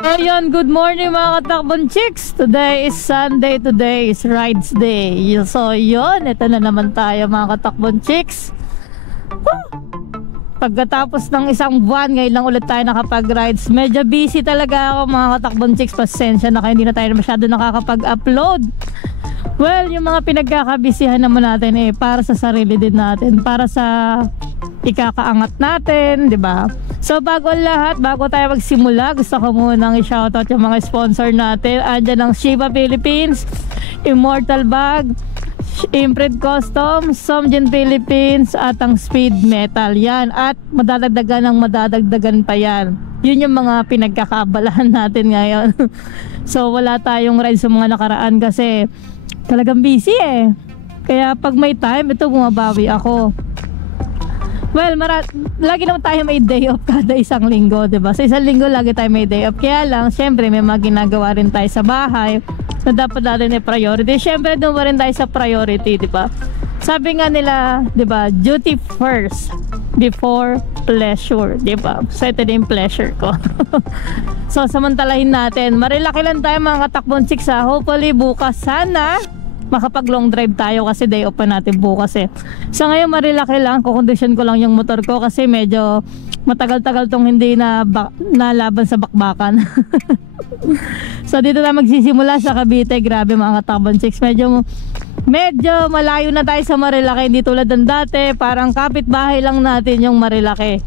So yun, good morning mga katakbon chicks. Today is Sunday, today is rides day. So yun, ito na naman tayo mga katakbon chicks. Pagkatapos ng isang buwan, ngayon lang ulit tayo nakapag-rides. Medyo busy talaga ako mga katakbon chicks. Pasensya na kayo, hindi na tayo masyado nakakapag-upload. Well, yung mga pinagkakabisihan naman natin para sa sarili din natin, para sa ikakaangat natin, di ba? So bago ang lahat, bago tayo magsimula, gusto ko munang i-shoutout yung mga sponsor natin. Andyan ang Shiba Philippines, Immortal Bag, Imprint Custom, Somjin Philippines, at ang Speed Metal. Yan, at madadagdagan pa yan. Yun yung mga pinagkakabalahan natin ngayon. So wala tayong ride sa mga nakaraan kasi talagang busy Kaya pag may time, ito bumabawi ako. Well, lagi naman tayo may day off kada isang linggo, diba? Sa isang linggo lagi tayo may day off. Kaya lang, syempre may mga ginagawa rin tayo sa bahay na dapat natin priority. Syempre doon pa rin tayo sa priority, diba? Sabi nga nila, diba, duty first before pleasure, diba? So ito din yung pleasure ko. So samantalahin natin. Marilaki lang tayo mga katakbon chicks ha. Hopefully bukas sana makapag long drive tayo kasi day off pa natin bukas Sa ngayon marilaki lang, kukondisyon ko lang yung motor ko kasi medyo matagal-tagal tong hindi na laban sa bakbakan. So dito na magsisimula sa Cavite. Grabe mga katakbon chicks, medyo malayo na tayo sa Marilaki, hindi tulad ng dati, parang kapitbahay lang natin yung Marilaki.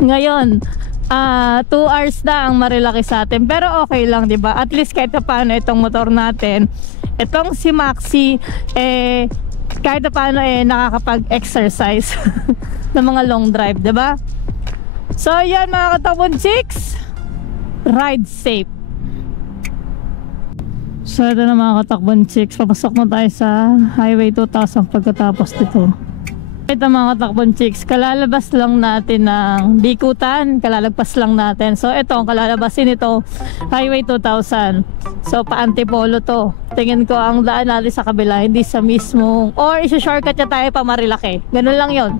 Ngayon 2 hours na ang Marilaki sa atin, pero okay lang, diba? At least kahit paano itong motor natin, itong si Maxi, kahit paano nakakapag-exercise ng mga long drive, diba? So yan mga katakbon chicks, ride safe. So ito na mga katakbon chicks, papasok na tayo sa Highway 2000 pagkatapos dito. Ito mga katakbon chicks, kalalabas lang natin ng Bikutan, kalalagpas lang natin. So ito, ang kalalabasin ito, Highway 2000. So pa-Antipolo to. Tingin ko ang daan natin sa kabila, hindi sa mismong, or isa-shortcut niya tayo pa Marilaki. Ganun lang yon.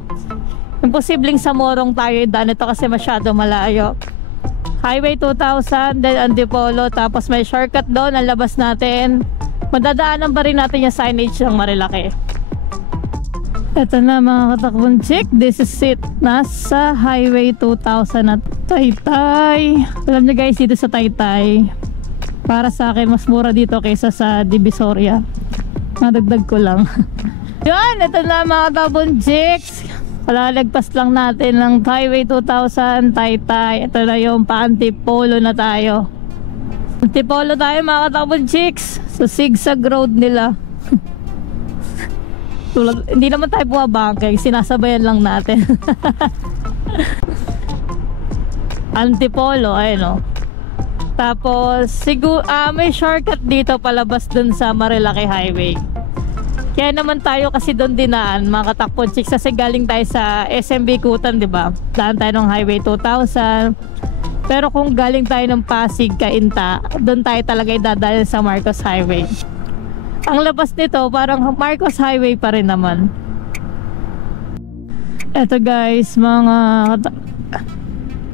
Imposibleng sa Morong tayo daan ito kasi masyado malayo. Highway 2000, then Antipolo, tapos may shortcut doon, ang labas natin. Madadaanan pa rin natin yung signage ng Marilaki. Ito na mga katakbon chick, this is it. Nasa Highway 2000 at Taytay. Alam niyo guys, dito sa Taytay, para sa akin mas mura dito kaysa sa Divisoria. Nadagdag ko lang. Yan, ito na mga katakbon chicks, palalagpas lang natin ng Highway 2000 Taytay. Ito na yung pa-Antipolo na tayo. Antipolo tayo mga katakbon chicks, sa zigzag road nila. Hindi naman tayo bumabangkay, sinasabayan lang natin. Antipolo, ayun Tapos siguro may shortcut dito palabas dun sa Marilaki Highway. Kaya naman tayo kasi doon dinaan mga katakbon chicks, kasi galing tayo sa SM Bikutan, diba? Daan tayo ng Highway 2000. Pero kung galing tayo ng Pasig, Cainta, doon tayo talaga idadaan sa Marcos Highway. Ang labas nito parang Marcos Highway pa rin naman. Eto guys, mga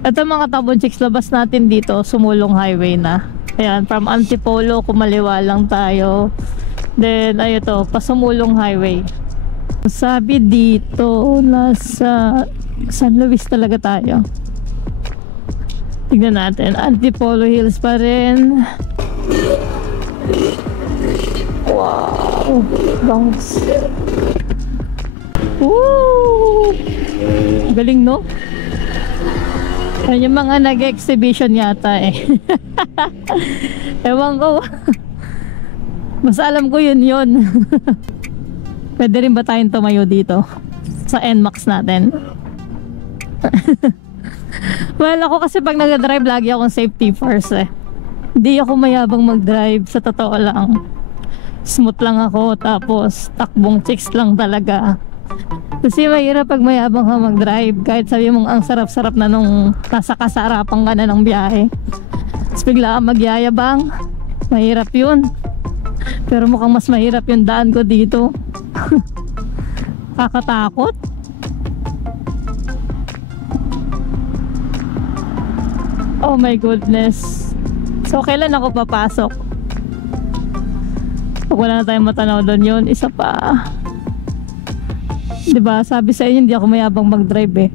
katakbon chicks, labas natin dito, sumulong highway na. Ayan, from Antipolo kumaliwa lang tayo. Then ayun to, pasumulong highway. Sabi dito nasa San Luis talaga tayo. Tignan natin, Antipolo Hills pa rin. Wow, bangs. Woo! Galing no? Yan yung mga nag-exhibition yata Ewan ko. Mas alam ko yun. Pwede rin ba tayong tumayo dito sa NMAX natin? Well, ako kasi pag nag-drive lagi akong safety first Hindi ako mayabang mag-drive, sa totoo lang. Smooth lang ako, tapos takbong chicks lang talaga. Kasi mahirap pag mayabang ka mag-drive, kahit sabi mong ang sarap-sarap na nung nasa kasarapan ka na ng biyahe. Tapos bigla ka magyayabang, mahirap yun. Pero mukhang mas mahirap yung daan ko dito. Kakatakot. Oh my goodness. So, kailan ako papasok? Pag wala na tayong matanaw doon yun, isa pa. Diba, sabi sa inyo, hindi ako mayabang mag-drive eh.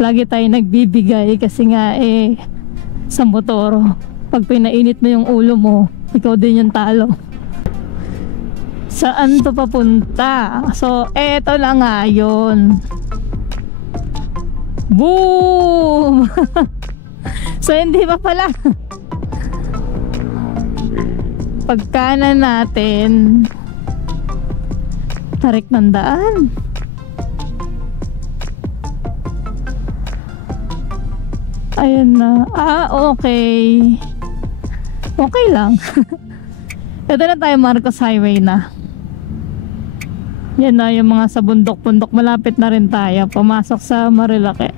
Lagi tayo nagbibigay kasi nga sa motor, pag pinainit mo yung ulo mo, ikaw din yung talo. Saan to papunta? So, eto na nga yun. Boom! So, hindi pa pala. Pagkanan natin, tarik ng daan. Ayan na. Okay. Okay lang. Ito na tayo, Marcos Highway na. Yan na yung mga sa bundok-bundok. Malapit na rin tayo. Pumasok sa Marilake.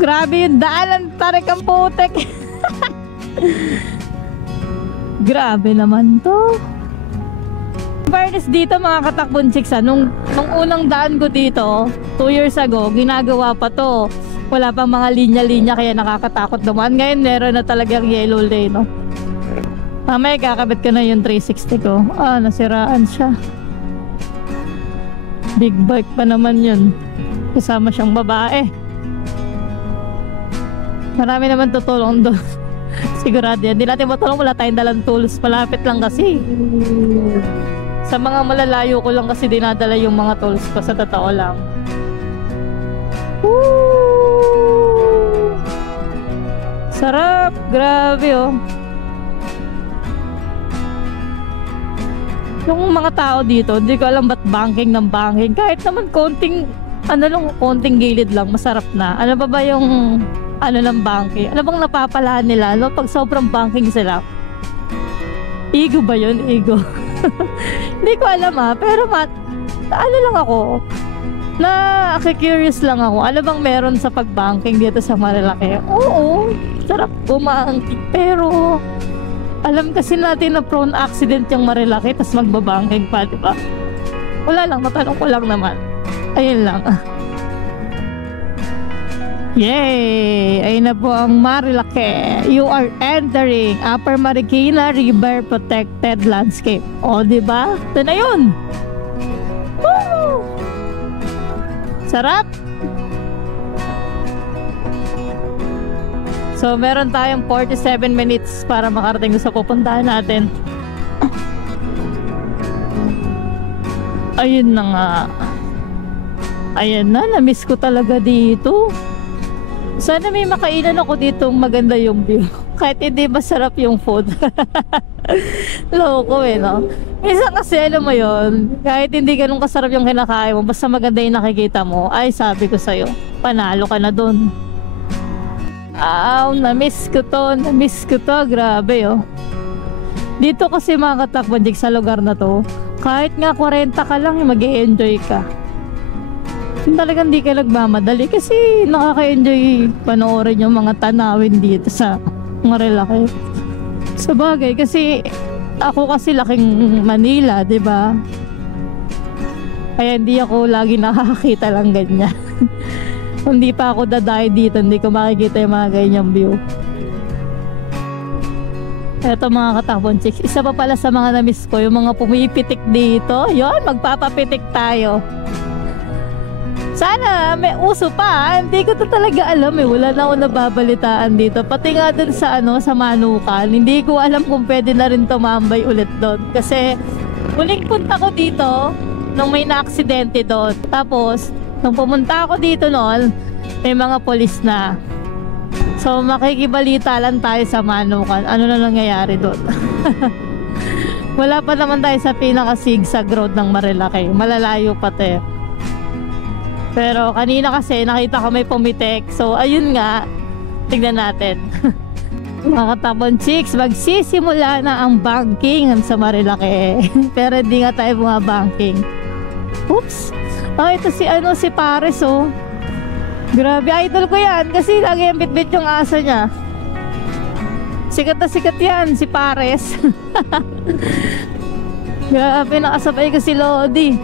Grabe yung daanan. Tarik ang putek. Grabe naman to. Fairness dito mga katakbon chicks, nung unang daan ko dito 2 years ago, ginagawa pa to. Wala pang mga linya-linya kaya nakakatakot naman. Ngayon meron na talagang yellow lane, no? Mamaya kakabit ko na yung 360 ko. Nasiraan siya. Big bike pa naman yun. Kasama siyang babae. Marami naman tutulong doon. Sigurado yan. Hindi natin matulong, wala tayong dalang tools. Malapit lang kasi. Sa mga malalayo ko lang kasi dinadala yung mga tools ko, sa totoo lang. Woo! Sarap! Grabe oh. Yung mga tao dito, hindi ko alam ba't banking ng banking. Kahit naman konting, konting gilid lang, masarap na. Ano ba yung ng banking? Ano bang napapala nila? Pag sobrang banking sila? Ego ba yun? Ego. Hindi ko alam pero lang ako, curious lang ako, ano bang meron sa pagbanking dito sa Marilake? Oo, sarap bumangking, pero alam kasi natin na prone accident yung Marilake, tas magbabanking pa, diba? Wala lang, matanong ko lang naman. Ayun lang. Yay! Ayun na po ang Marilake. You are entering Upper Marikina River Protected Landscape. O, diba? Ito na yun! Woo! Sarap! So, meron tayong 47 minutes para makarating sa pupuntahan natin. Ayun na nga. Ayan na, na-miss ko talaga dito. Sana may makainan ako dito maganda yung view. Kahit hindi masarap yung food. Loko no? Minsan kasi mo yun, kahit hindi ganun kasarap yung kinakain mo, basta maganda yung nakikita mo, ay sabi ko sa'yo, panalo ka na dun. Na-miss ko to, grabe Dito kasi mga katakbon sa lugar na to, kahit nga 40 ka lang, mag-e-enjoy ka. Talagang di ka nagmamadali kasi nakaka-enjoy panoorin yung mga tanawin dito sa Marilake. Sa bagay kasi ako kasi laking Manila, 'di ba? Kaya hindi ako lagi nakakakita lang ganyan. Hindi pa ako dadayo dito, hindi ko makikita yung mga ganyang view. Eto mga katakbon chicks, isa pa pala sa mga na-miss ko, yung mga pumipitik dito. Yon, magpapapitik tayo. Sana may uso pa. Hindi ko to talaga alam wala na ako nababalitaan dito. Pati nga dun sa sa Manukan, hindi ko alam kung pwede na rin tumambay ulit doon. Kasi huling punta ko dito nung may na-aksidente doon. Tapos nung pumunta ako dito noon, may mga polis na. So makikibalita lang tayo sa Manukan. Ano na nangyayari doon? Wala pa naman tayo sa pinaka-zigzag road ng Marilake. Malalayo pa tayo. Pero kanina kasi nakita ko may pumitek. So ayun nga, tignan natin. Mga katakbon chicks, magsisimula na ang banking sa Marilake. Pero hindi nga tayo mga banking. Oops. Ito si Pares Grabe, idol ko yan. Kasi lagi yung bit-bit yung aso niya. Sikat na sikat yan, si Pares. Grabe, nakasabay ko si Lodi.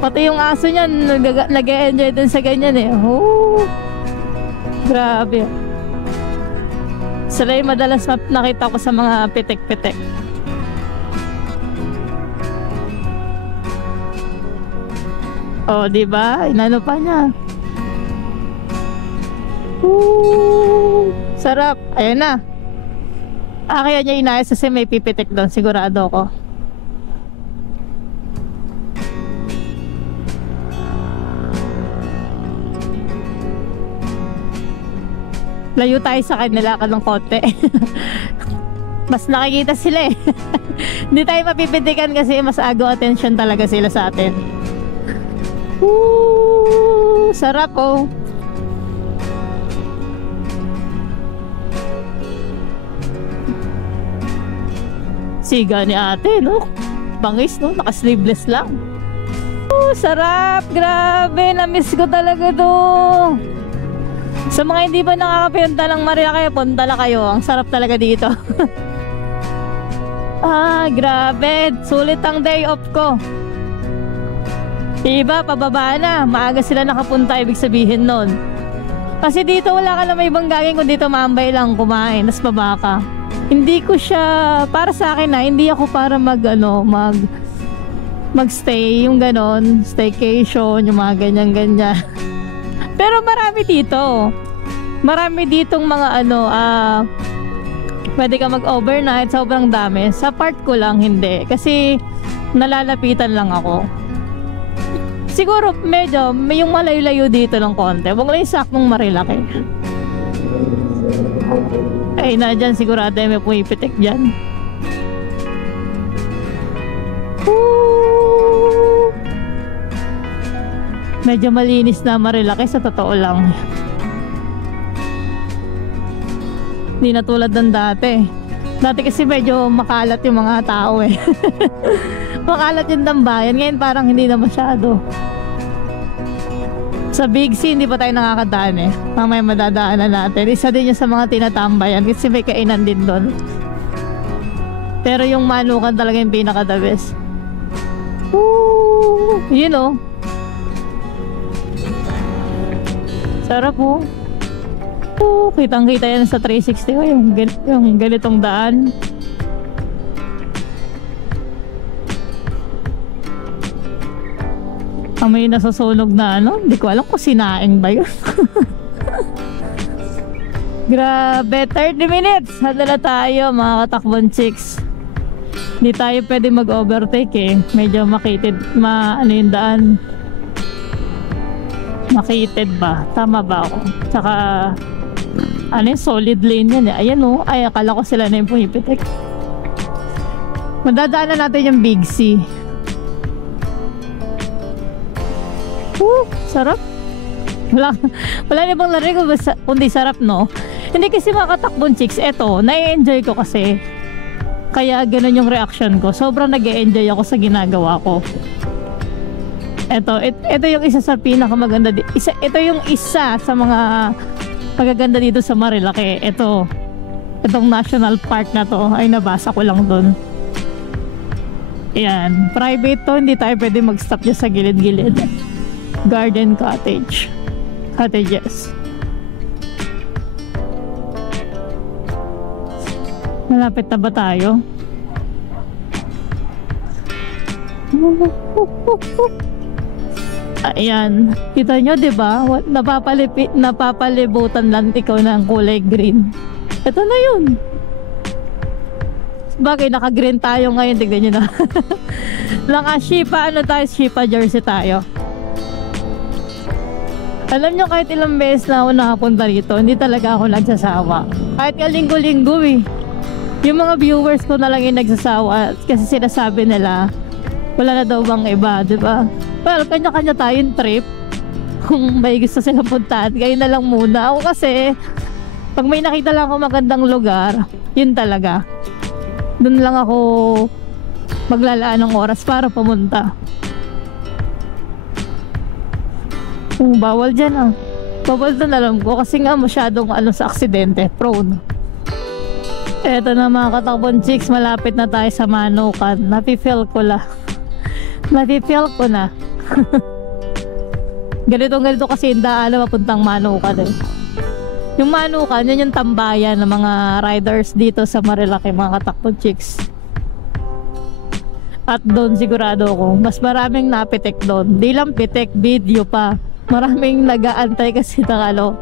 Pati yung aso niyan nag-e-enjoy din sa ganyan Oh. Grabe. Sila yung madalas nakita ko sa mga pitik-pitik. Oh, di ba? Inano pa niya. Sarap. Ayun na. Kaya niya inayos kasi may pipitik doon. Sigurado ko. Layo tayo sa kanila ka ng konti. Mas nakikita sila eh. Hindi tayo mapipitikan kasi mas agaw attention talaga sila sa atin. Sarap oh. Siga ni ate, no? Bangis, no? Naka-sleeveless lang. Sarap! Grabe! Na-miss ko talaga to. Sa mga hindi pa nakakapunta ng Marilaki, punta na kayo. Ang sarap talaga dito. Grabe! Sulit ang day off ko. Iba, pababa na. Maaga sila nakapunta, ibig sabihin nun. Kasi dito wala ka na may ibang gagawin kundi tumambay lang, kumain, tas baba ka. Hindi ko siya, para sa akin na, hindi ako para magstay, yung ganon, staycation, yung mga ganyan-ganyan. Pero marami dito. Marami ditong mga pwede ka mag-overnight, sobrang dami. Sa part ko lang, hindi. Kasi nalalapitan lang ako. Siguro medyo may yung malayo-layo dito ng konti. Huwag lang yung sakmong Marilaki. Ay na dyan, sigurado may pumipitik dyan. Medyo malinis na Marilaki sa totoo lang. Hindi na tulad ng dati. Dati kasi medyo makalat yung mga tao eh. Makalat yung tambayan. Ngayon parang hindi na masyado. Sa Big C hindi pa tayo nakakadaan eh. Mamaya madadaanan natin. Isa din yung sa mga tinatambayan kasi may kainan din doon. Pero yung Manukan talaga yung pinaka the best. Yun oh. Sarap oh. Kitang kita yan sa 360 ko yung ganitong daan. May nasasunog na hindi ko alam kung sinaing ba yun. Grabe, 30 minutes hadala tayo mga katakbon chicks. Hindi tayo pwede mag-overtake eh. Medyo makitid, yung daan. Makitid ba? Tama ba ako? Tsaka solid lane yan eh. Ayan oh, ay akala ko sila na yung pumipitik. Madadaanan natin yung Big C. Sarap. Wala na ibang lari ko kundi sarap no. Hindi kasi mga katakbon chicks, eto, na-enjoy ko kasi. Kaya ganun yung reaction ko. Sobrang nag-e-enjoy ako sa ginagawa ko. Ito yung isa sa pinakamaganda. Ito yung isa sa mga magaganda dito sa Marilaki. Itong national park na to ay nabasa ko lang dun. Ayan, private to, hindi tayo pwede mag-stop dyan sa gilid-gilid. Garden cottages. Malapit na ba tayo? Ayan, kita nyo diba? Napapalibutan lang ikaw ng kulay green. Ito na yun. Bagay, naka-green tayo ngayon. Tignan nyo na. Naka-Shipa, Shipa jersey tayo. Alam nyo, kahit ilang beses na ako nakapunta rito, hindi talaga ako nagsasawa. Kahit nga linggo-linggo eh. Yung mga viewers ko na lang yung nagsasawa kasi sinasabi nila, wala na daw bang iba, diba? Well, kanya-kanya tayong trip. Kung may gusto silang puntaan, kayo na lang muna. Ako kasi, pag may nakita lang ako magandang lugar, yun talaga. Doon lang ako maglalaan ng oras para pumunta. Bawal dyan Bawal doon, alam ko. Kasi nga masyadong sa aksidente. Prone. Eto na mga katakbon chicks, malapit na tayo sa Manukan. Napifeel ko na. Ganito kasi yung daan na mapuntang Manukan eh. Yung Manukan, yun yung tambayan ng mga riders dito sa Marilaki, mga katakbong chicks. At doon sigurado ko, mas maraming napitik doon. Di lang pitik, video pa. Maraming nag-aantay kasi ng ano.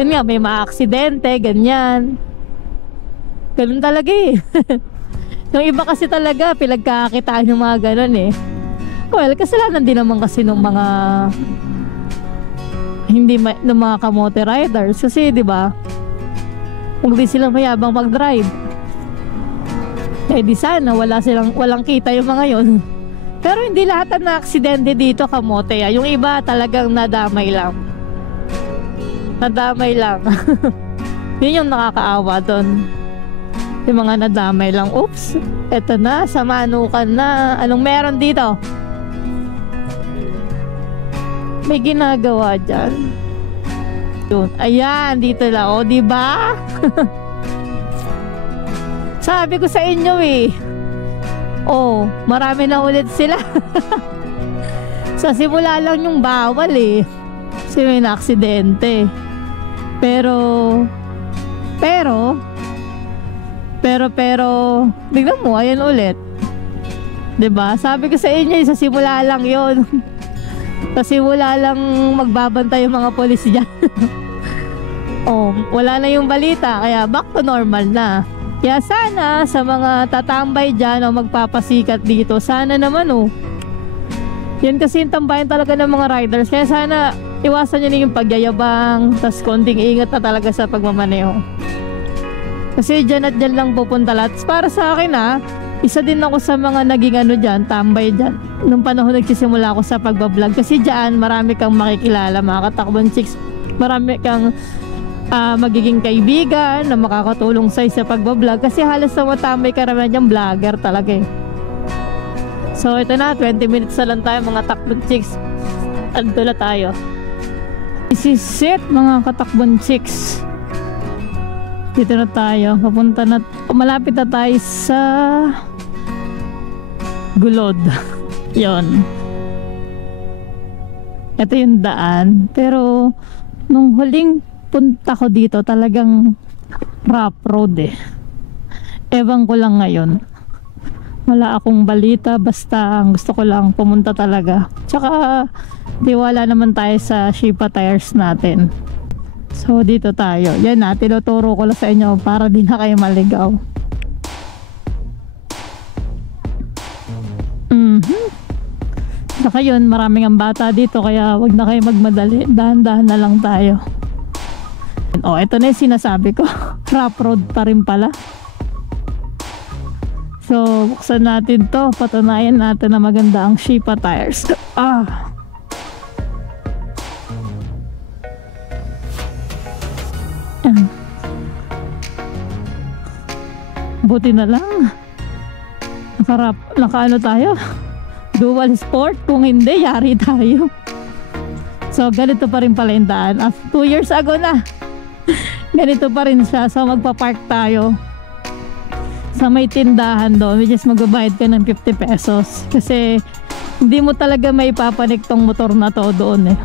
Yun nga, may mga aksidente, ganyan. Ganun talaga eh. Yung iba kasi talaga, pinagkakakitaan yung mga ganun eh. Well, kasalanan din naman kasi ng mga ng mga kamote riders kasi 'di ba? Kung di silang mayabang mag-drive. Eh di sana walang kita yung mga yon. Pero hindi lahat na aksidente dito kamote. Yung iba talagang nadamay lang. Nadamay lang. Yun yung nakakaawa doon. Yung mga nadamay lang. Oops, eto na, sa Manukan na. Anong meron dito? May ginagawa dyan. Yun. Ayan, dito lang. O, diba? Sabi ko sa inyo eh. Oh, marami na ulit sila. Sa simula lang yung bawal eh. Kasi may na-aksidente. Pero, bigyan mo, ayan ulit. Diba? Sabi ko sa inyo, sa simula lang yon. Kasi wala lang magbabantay yung mga polis dyan. Oh, wala na yung balita, kaya back to normal na. Kaya sana sa mga tatambay dyan o magpapasikat dito, sana naman yan kasi yung tambayan talaga ng mga riders. Kaya sana iwasan nyo na yung pagyayabang, tas konting ingat na talaga sa pagmamaneho. Kasi dyan at dyan lang pupunta lahat. Para sa akin isa din ako sa mga naging dyan, tambay dyan. Nung panahon nagsisimula ako sa pagbablog. Kasi dyan, marami kang makikilala, mga katakbong chicks. Marami kang magiging kaibigan na makakatulong sa'yo sa pagbablog. Kasi halos sa matambay karamihan dyan, vlogger talaga eh. So ito na, 20 minutes na lang tayo mga takbong chicks. Andun na tayo. Isisit mga katakbong chicks. Dito na tayo. Papunta na, malapit na tayo sa Gulod. Yon. Ito yung daan. Pero nung huling punta ko dito, talagang rough road eh. Ewan ko lang ngayon. Wala akong balita. Basta gusto ko lang pumunta talaga. Tsaka tiwala naman tayo sa Shipa tires natin. So dito tayo. Yan tinuturo ko lang sa inyo para di na kayo maligaw. Saka yun, maraming ang bata dito kaya wag na kayo magmadali. Dahan-dahan na lang tayo. Oh, ito na yung sinasabi ko. Rough road pa rin pala. So buksan natin to. Patunayan natin na maganda ang Shipa tires. Buti na lang nakaano tayo, dual sport. Kung hindi, yari tayo. So ganito pa rin pala yung daan. 2 years ago na ganito pa rin siya. So magpa-park tayo sa may tindahan doon, which is magbabayad ka ng 50 pesos kasi hindi mo talaga may papanik tong motor na to doon eh.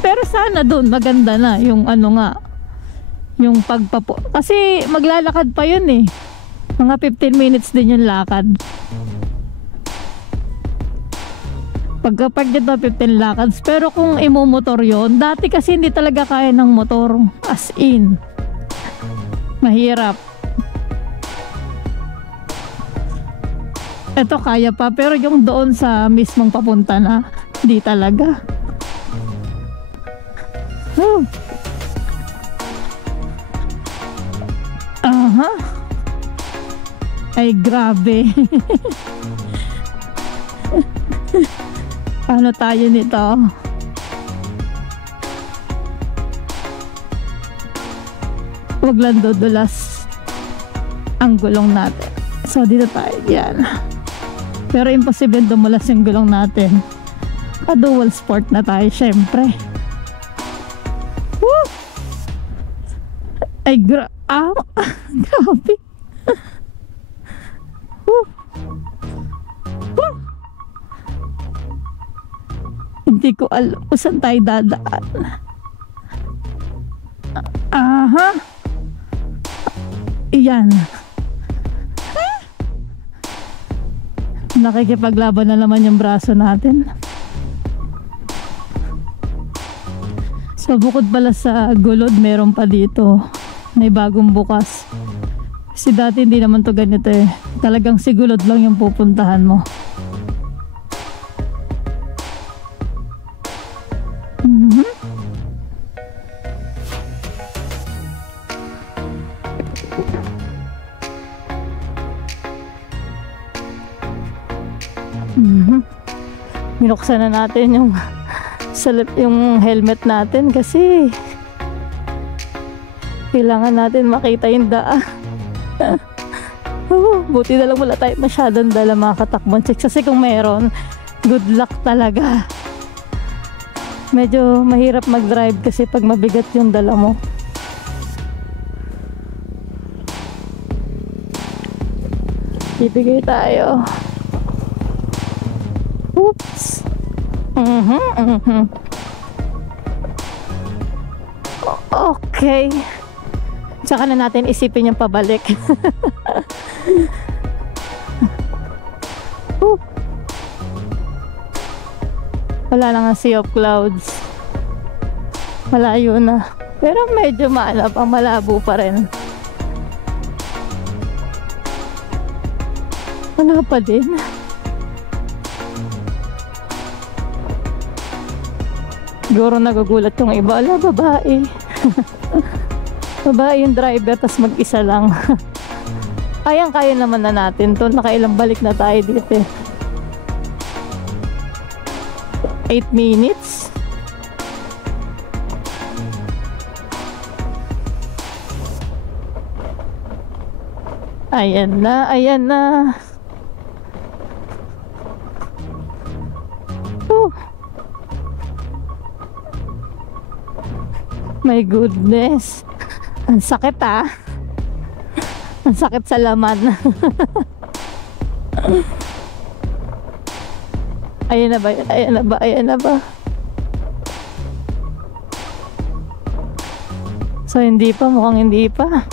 Pero sana doon maganda na yung yung pagpapo. Kasi maglalakad pa yun eh. Mga 15 minutes din yung lakad. Pagkapag dito 15 lakads. Pero kung imomotor yon, dati kasi hindi talaga kaya ng motor. As in. Mahirap. Ito kaya pa. Pero yung doon sa mismong papunta na, di talaga. Ay grabe. Paano tayo nito? Huwag lang dudulas ang gulong natin. So dito tayo. Yan. Pero imposible dumulas yung gulong natin. Dual sport na tayo syempre. Woo! Ay grabe. Hindi ko alam kung saan tayo dadaan. Aha. Iyan. Nakikipaglaban na naman yung braso natin. So bukod pala sa gulod, meron pa dito. May bagong bukas. Kasi dati hindi naman to ganito eh. Talagang si gulod lang yung pupuntahan mo. Binuksan na natin yung helmet natin kasi kailangan natin makita yung daan. Buti na lang wala tayo masyadong dala mga katakbong chicks, kasi kung meron, good luck talaga. Medyo mahirap mag-drive kasi pag mabigat yung dala mo. Bibigay tayo. Oops. Okay. Tsaka na natin isipin yung pabalik. Wala lang ang sea of clouds. Malayo na. Pero medyo malabo pa rin. Wala pa din. Siguro nagugulat yung iba. Ala, babae. Babae yung driver, tas mag-isa lang. Kaya naman na natin to. Nakailang balik na tayo dito. 8 minutes. Ayan na, ayan na. My goodness. Ang sakit ah. Ang sakit sa laman. Ayan na ba? Ayan na ba? Ayan na ba? So hindi pa, mukhang hindi pa.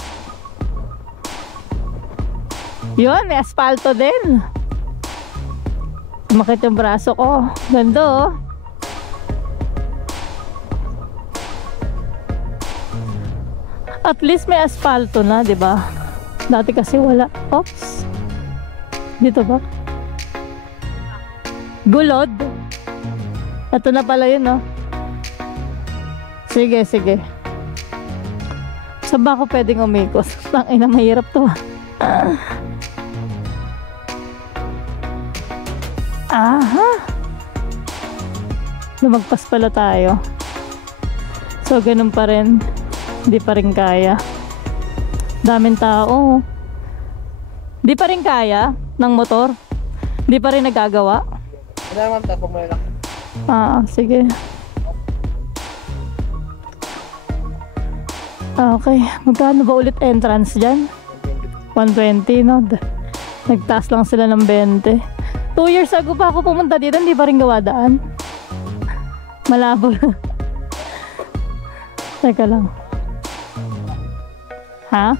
Yun, may asfalto din. Makit yung braso ko. Ganda oh. At least may asfalto na, 'di ba? Dati kasi wala. Oops. Dito ba? Gulod. Ito na pala 'yun, no. Sige, sige. Saan ba ako pwedeng umikot? Tangina, mahirap 'to. Aha. Lumagpas pala tayo. So ganun pa rin. Hindi pa rin kaya. Daming tao. Hindi pa rin kaya ng motor. Hindi pa rin nagagawa. Sige. Okay. Magkano ba ulit entrance dyan? 120, no? Nagtaas lang sila ng 20. 2 years ago pa ako pumunta dito, hindi pa rin gawa daan. Malabo. Teka lang. Ha?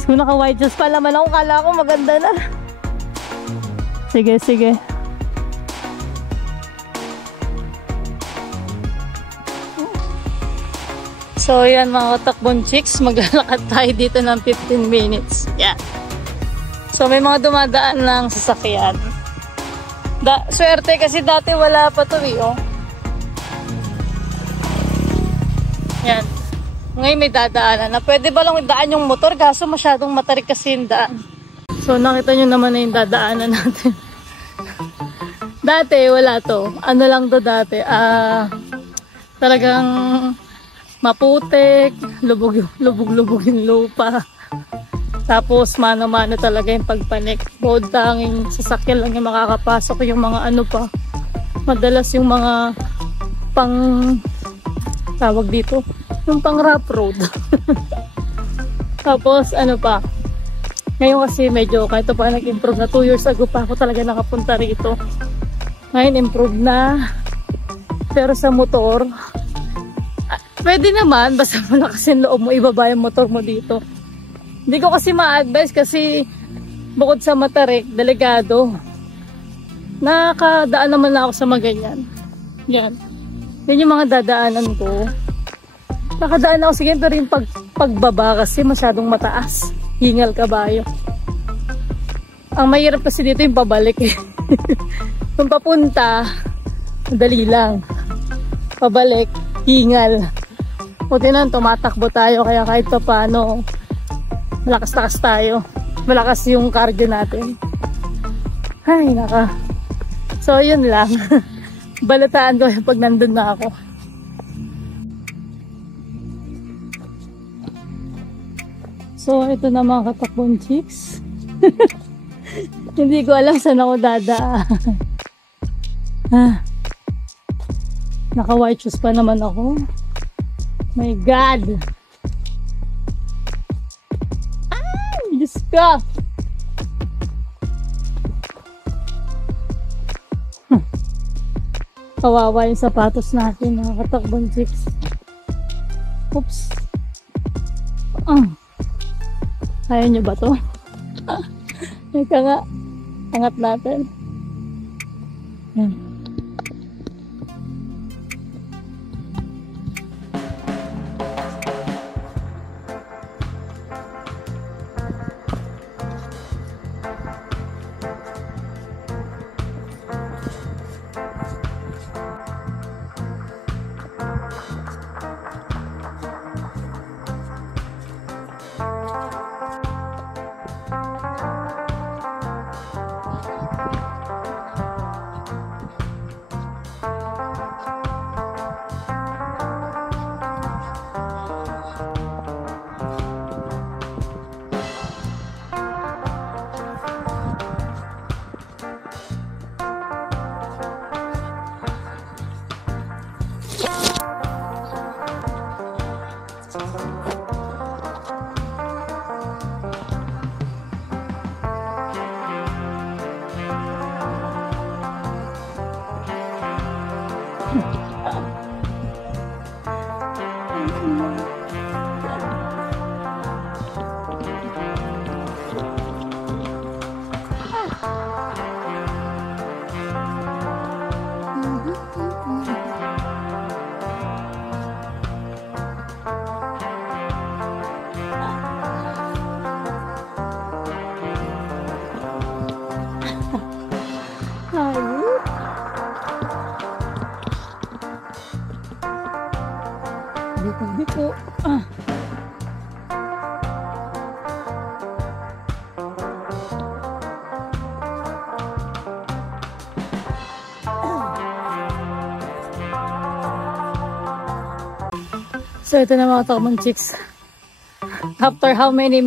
So naka white juice pa naman ako, kala ko maganda na. Sige, sige. So yan mga katakbong chicks, maglalakad tayo dito ng 15 minutes. Yan. So may mga dumadaan ng sasakyan. Swerte kasi dati wala pa to eh, oh. Yan. Ngayon may dadaanan na. Pwede ba lang daan yung motor? Kaso masyadong matarik kasi yung daan. So nakita nyo naman na yung dadaanan natin. Dati wala to. Ano lang to dati? Talagang maputik. Lubog-lubog yung lupa. Tapos mano-mano talaga yung pagpanik. Bold tanging sasakyan lang yung makakapasok. Yung mga ano pa. Madalas yung mga pang tawag dito, yung pang rough road. Tapos ano pa, ngayon kasi medyo kahit pa nag-improve na. 2 years ago pa ako talaga nakapunta rito. Ngayon improve na. Pero sa motor, pwede naman, basta malakas yung loob mo, ibaba yung motor mo dito. Hindi ko kasi ma-advise kasi bukod sa matarik, delikado. Nakakadaan naman na ako sa mga ganyan. Yan. Yan yung mga dadaanan ko. Nakadaan ako sige, pero yung pagbaba kasi masyadong mataas. Hingal kabayo. Ang mahirap kasi dito yung pabalik eh. Kung papunta, madali lang. Pabalik, hingal. Buti na, tumatakbo tayo kaya kahit pa paano, malakas-takas tayo. Malakas yung cardio natin. Ay, naka. So, yun lang. Balataan ko pag nandun na ako. So, ito na mga katakbong chicks. Hindi ko alam saan ako dadaan. Naka-white shoes pa naman ako. My God! Ay! Diyos ka! Kawawa yung sapatos natin, mga katakbong chicks. Oops. Kaya nyo ba to? Ika nga. Angat natin. Yan. Dito. So ito na mga takbong chicks. After how many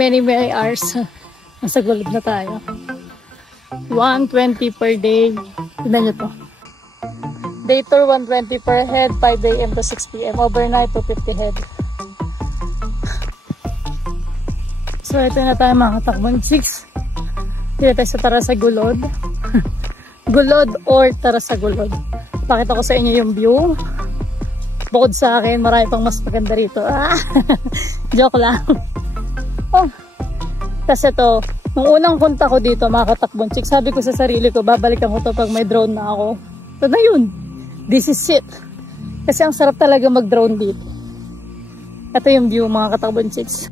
hours, nasa gulod na tayo. 120 per day. Tignan nyo to. Day tour 120 per head, 5 AM to 6 PM. Overnight 250 head. So ito na tayo mga katakbong chicks. Dito tayo sa Tarasagulod. Gulod or Tarasagulod. Pakita ko sa inyo yung view. Bukod sa akin, marami pang mas maganda rito. Joke lang. Oh. Kasi ito, nung unang punta ko dito mga katakbong chicks, sabi ko sa sarili ko, babalikan ko to pag may drone na ako. Ito na yun. This is it. Kasi ang sarap talaga mag-drone dito. Ito yung view mga katakbong chicks.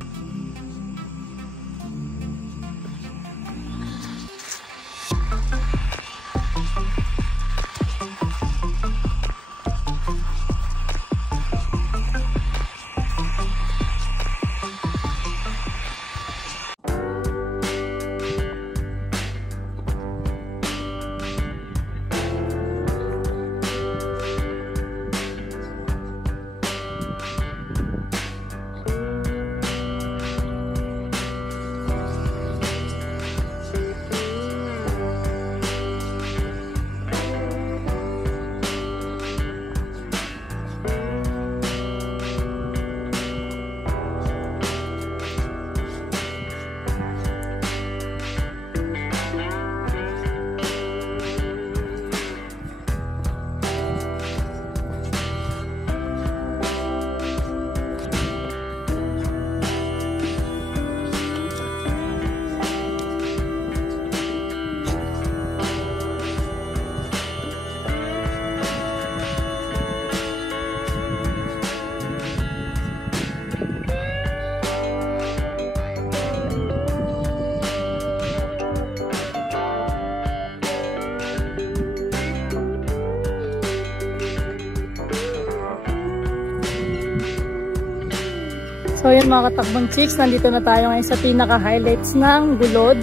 So yun mga katakbong chicks, nandito na tayo ngayon sa pinaka-highlights ng Gulod.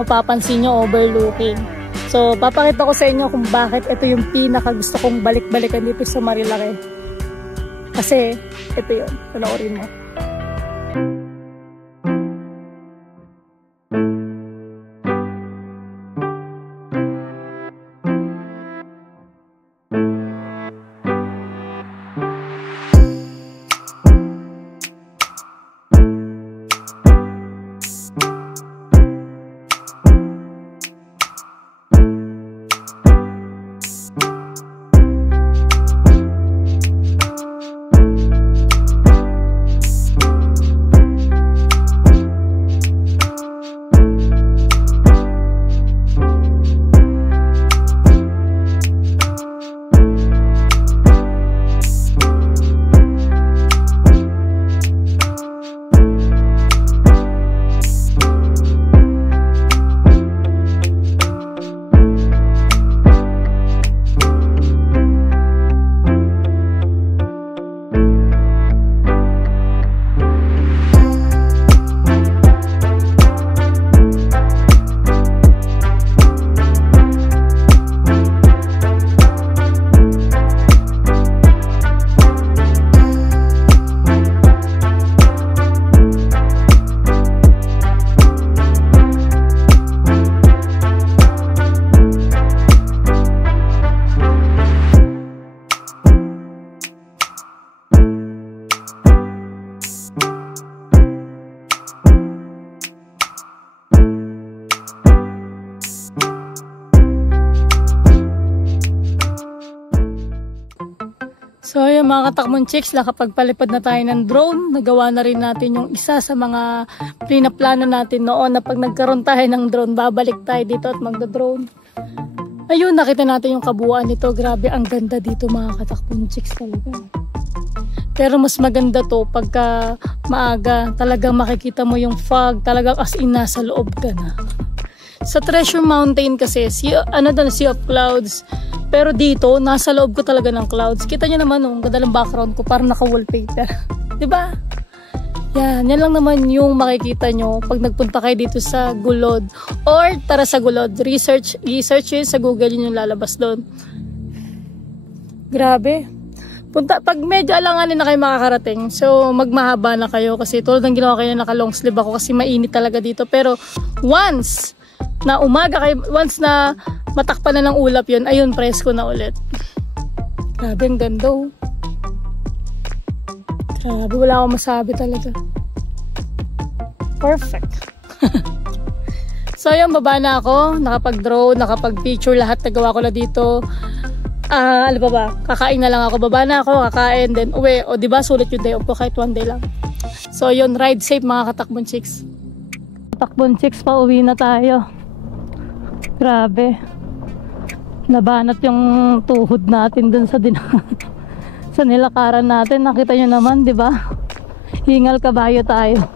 Mapapansin nyo, overlooking. So papakita ko sa inyo kung bakit ito yung pinaka-gusto kong balik-balikan dito sa Marilaki. Kasi ito yun, panoorin mo. So yung mga katakbong chicks, nakapagpalipad na tayo ng drone. Nagawa na rin natin yung isa sa mga plano natin noon na pag nagkaroon tayo ng drone, babalik tayo dito at magda-drone. Ayun, nakita natin yung kabuuan nito. Grabe, ang ganda dito mga katakbong chicks talaga. Pero mas maganda to pagka maaga. Talagang makikita mo yung fog. Talagang as in nasa loob ka na. Sa Treasure Mountain kasi, sea of clouds. Pero dito, nasa loob ko talaga ng clouds. Kita nyo naman, ang ganda ng background ko, parang naka-wallpaper. Diba? Yan lang naman yung makikita nyo pag nagpunta kayo dito sa Gulod. Or tara sa Gulod. Research yun sa Google, yun yung lalabas doon. Grabe. Pag medyo alanganin na kayo makakarating, so magmahaba na kayo. Kasi tulad ng ginawa kayo, naka-long sleeve ako kasi mainit talaga dito. Pero once na umaga kayo, once na matakpan na ng ulap yun, ayun, presko na ulit. Grabe, ang ganda oh. Grabe, wala akong masabi talaga. Perfect. So yun, baba na ako. Nakapag-drone, nakapag-picture, lahat nagawa ko na dito. Ano ba? Kakain na lang ako. Baba na ako, kakain, then uwi. O diba, sulit yung day off ko kahit one day lang. So yun, ride safe mga katakbon chicks. Katakbon chicks, pauwi na tayo. Grabe. Nabanat yung tuhod natin dun sa sa nilakaran natin. Nakita nyo naman, di ba? Hingal kabayo tayo.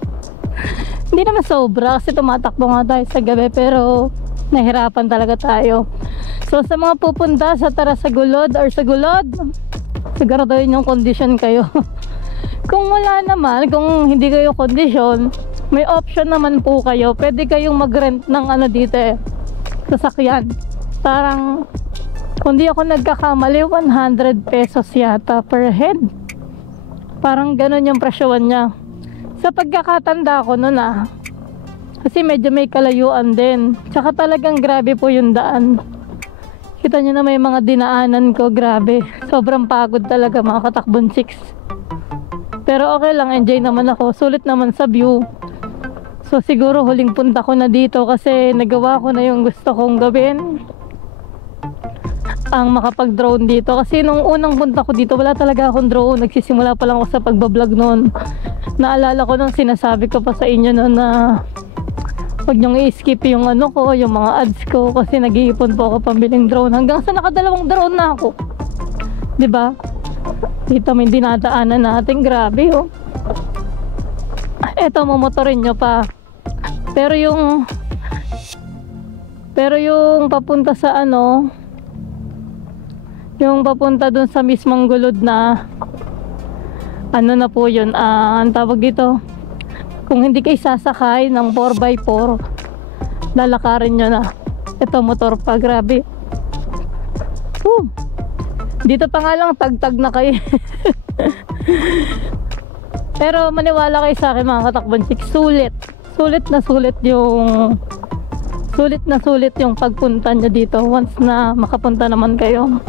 Hindi naman sobra kasi tumatakbo nga tayo sa gabi, pero nahirapan talaga tayo. So sa mga pupunta sa tara sa Gulod or sa Gulod, siguraduhin yung condition kayo. Kung wala naman, kung hindi kayo condition, may option naman po kayo. Pwede kayong mag-rent ng ano dito sasakyan. Parang kung di ako nagkakamali, 100 pesos yata per head. Parang ganun yung presyoan niya. Sa pagkakatanda ko noon kasi medyo may kalayuan din. Tsaka talagang grabe po yung daan. Kita nyo na may mga dinaanan ko, grabe. Sobrang pagod talaga mga katakbon chicks. Pero okay lang, enjoy naman ako. Sulit naman sa view. So siguro huling punta ko na dito kasi nagawa ko na yung gusto kong gawin. Ang makapag-drone dito. Kasi nung unang punta ko dito, wala talaga akong drone. Nagsisimula pa lang ako sa pagbablog noon. Naalala ko nung sinasabi ko pa sa inyo noon na huwag nyong i-skip yung ano ko, yung mga ads ko. Kasi nag-iipon po ako pambiling drone. Hanggang sa nakadalawang drone na ako. Diba? Dito may dinadaanan natin. Grabe oh. Eto, mamotorin nyo pa. Pero yung papunta sa ano, yung papunta dun sa mismong Gulod na, ano na po yun, ang tawag dito, kung hindi kayo sasakay ng 4x4, lalakarin nyo na. Ito motor pa, grabe. Dito pa nga lang tagtag na kayo. Pero maniwala kayo sa akin mga katakbong chicks, sulit yung pagpunta nyo dito once na makapunta naman kayo.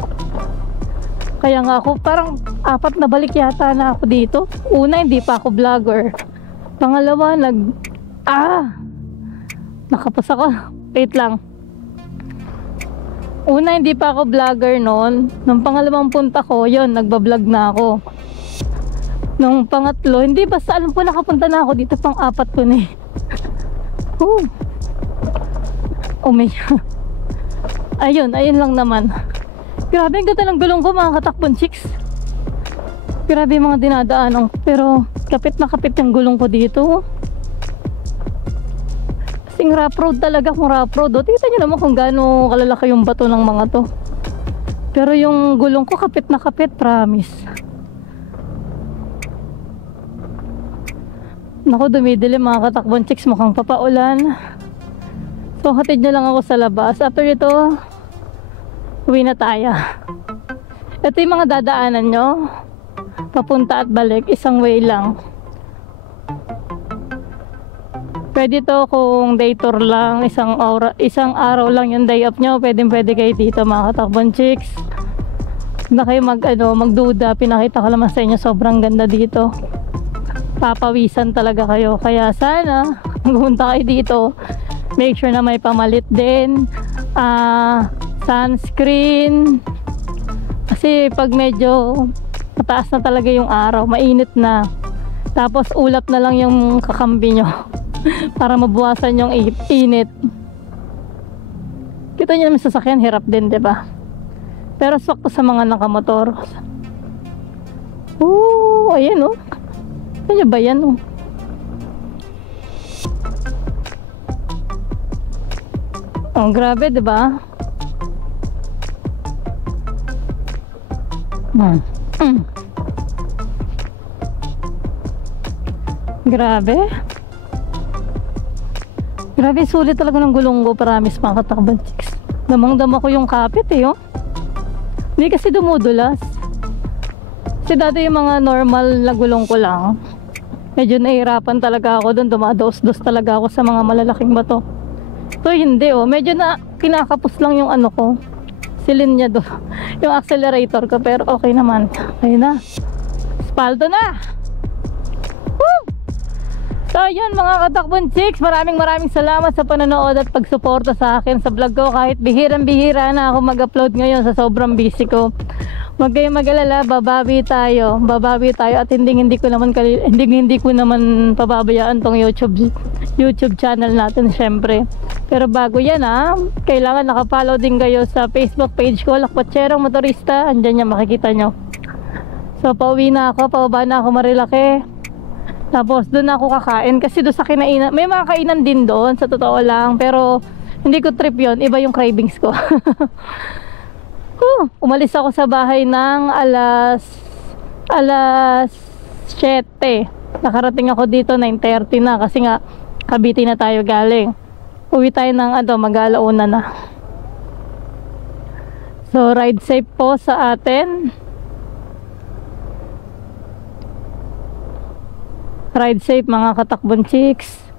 Kaya nga ako parang 4 na balik yata na ako dito. Una, hindi pa ako vlogger. Pangalawa, nakapos ako. Wait lang. Una, hindi pa ako vlogger noon. Nung pangalawang punta ko, yon, nagbablog na ako. Nung pangatlo, hindi, basta alam po nakapunta na ako dito. Pang-4 ko na eh. Ayun lang naman. Grabe ang ganda ng gulong ko mga katakbong chicks. Grabe yung mga dinadaanan. Pero kapit na kapit yung gulong ko dito. Kasing rough road talaga, kung rough road. Tingnan nyo naman kung gaano kalalaki yung bato ng mga to. Pero yung gulong ko kapit na kapit, promise. Naku, dumidilim mga katakbong chicks, mukhang papaulan. So hatid nyo lang ako sa labas. After ito, uwi na tayo. Ito yung mga dadaanan nyo, papunta at balik, isang way lang. Pwede to kung day tour lang, isang araw lang yung day off nyo, pwede kayo dito mga katakbong chicks. Na kayo magduda, pinakita ko naman sa inyo, sobrang ganda dito. Papawisan talaga kayo, kaya sana pumunta kayo dito. Make sure na may pamalit din, sunscreen, kasi pag medyo mataas na talaga yung araw, mainit na, tapos ulap na lang yung kakambi nyo para mabawasan yung init. Kita nyo naman sasakyan, hirap din, diba? Pero swak to sa mga nakamotor. Ayan ano ba yan grabe, diba? Grabe, sulit talaga ng gulong ko, promise mga katakbong chicks. Damang-dama ko yung kapit hindi kasi dumudulas. Kasi dati yung mga normal na gulong ko lang, medyo nahihirapan talaga ako doon, dumados-dos talaga ako sa mga malalaking bato. So hindi medyo na kinakapos lang yung ko, silin niya do, yung accelerator ko, pero okay naman. Ayun na, spaldo na. So yun mga katakbong chicks, maraming salamat sa panonood at pagsuporta sa akin sa vlog ko. Kahit bihirang-bihira na ako mag-upload ngayon sa sobrang busy ko, huwag kayong mag-alala, babawi tayo at hindi ko naman pababayaan tong YouTube channel natin, syempre. Pero bago yan kailangan nakapollow din kayo sa Facebook page ko, Lakwatsero Motorista. Andyan yan, makikita nyo. So pauwi na ako, pababa na ako Marilake, tapos doon ako kakain, kasi doon sa kinainan, may mga kainan din doon sa totoo lang, pero hindi ko trip yon, iba yung cravings ko. Umalis ako sa bahay ng alas 7. Nakarating ako dito 9:30 na, kasi nga Cavite na tayo galing. Uwi tayo ng mag-alauna na. So ride safe po sa atin. Ride safe mga katakbong chicks.